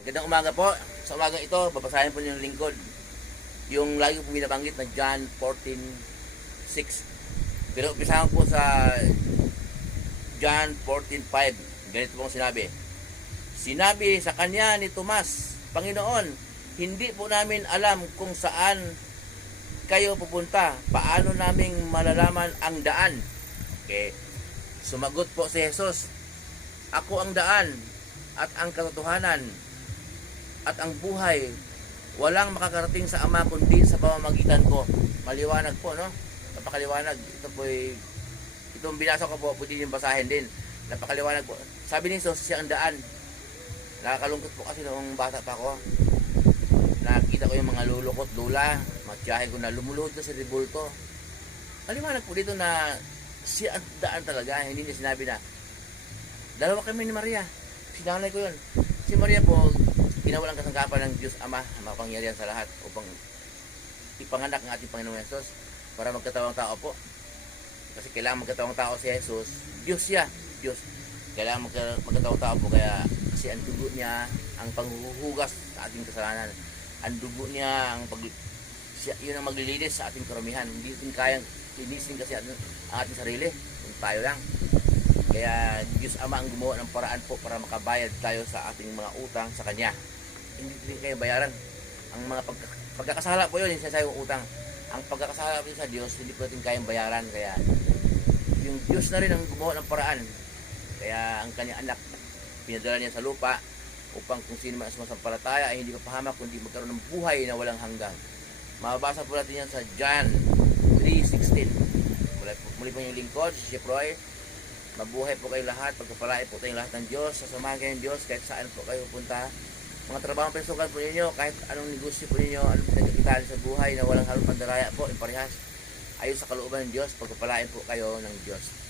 Magandang umaga po. Sa umaga ito, babasahin po niyo yung lingkod. Yung lagi po binabanggit na John 14:6. Pero umpisahan po sa John 14:5. Ganito po ang sinabi. Sinabi sa kanya ni Tomas, Panginoon, hindi po namin alam kung saan kayo pupunta. Paano naming malalaman ang daan? Okay. Sumagot po si Jesus, ako ang daan at ang katotohanan at ang buhay. Walang makakarating sa Ama kundi sa pamamagitan ko. Maliwanag po, no? Napakaliwanag. Ito po itong binasa ko po, pwede yung basahin din. Napakaliwanag po. Sabi ni Jesus, siya ang daan. Nakakalungkot po kasi noong bata pa ko. Nakita ko yung mga lulukot, lula, matyahe ko na lumuluhod na sa ribulto. Maliwanag po dito na siya ang daan talaga. Hindi niya sinabi na dalawa kami ni Maria. Sinanay ko yun. Si Maria po, ginawalang kasangkapan ng Diyos Ama na makapangyarihan sa lahat upang ipanganak ng ating Panginoong Yesus para magkatawang tao po. Kasi kailangan magkatawang tao si Jesus. Diyos siya. Diyos. Kailangan magkatawang tao po kaya kasi ang dugo niya ang panghuhugas sa ating kasalanan. Ang dugo niya yun ang maglilinis sa ating karamihan. Hindi din kayang linisin kasi ang ating sarili kung tayo lang. Kaya Diyos Ama ang gumawa ng paraan po para makabayad tayo sa ating mga utang sa Kanya. Hindi din kayo bayaran. Ang mga pagkakasala po yun, yung sinasayang utang. Ang pagkakasala po sa Diyos, hindi po natin kayang bayaran. Kaya yung Diyos na rin ang gumawa ng paraan. Kaya ang Kanyang anak, pinadala niya sa lupa upang kung sino man ang sumasampalataya ay hindi mapahamak kundi magkaroon ng buhay na walang hanggan. Mababasa po natin yan sa John 3:16. Muli po yung lingkod, si Chef Roy. Mabuhay po kayo lahat, pagpapalain po tayong lahat ng Diyos, sasamahan kayo ng Diyos kahit saan po kayo punta. Mga trabaho pensukan po ninyo, kahit anong negosyo po ninyo, anong pinagkakitaan sa buhay na walang halong pandaraya po, parehas ayon sa kalooban ng Diyos, pagpapalain po kayo ng Diyos.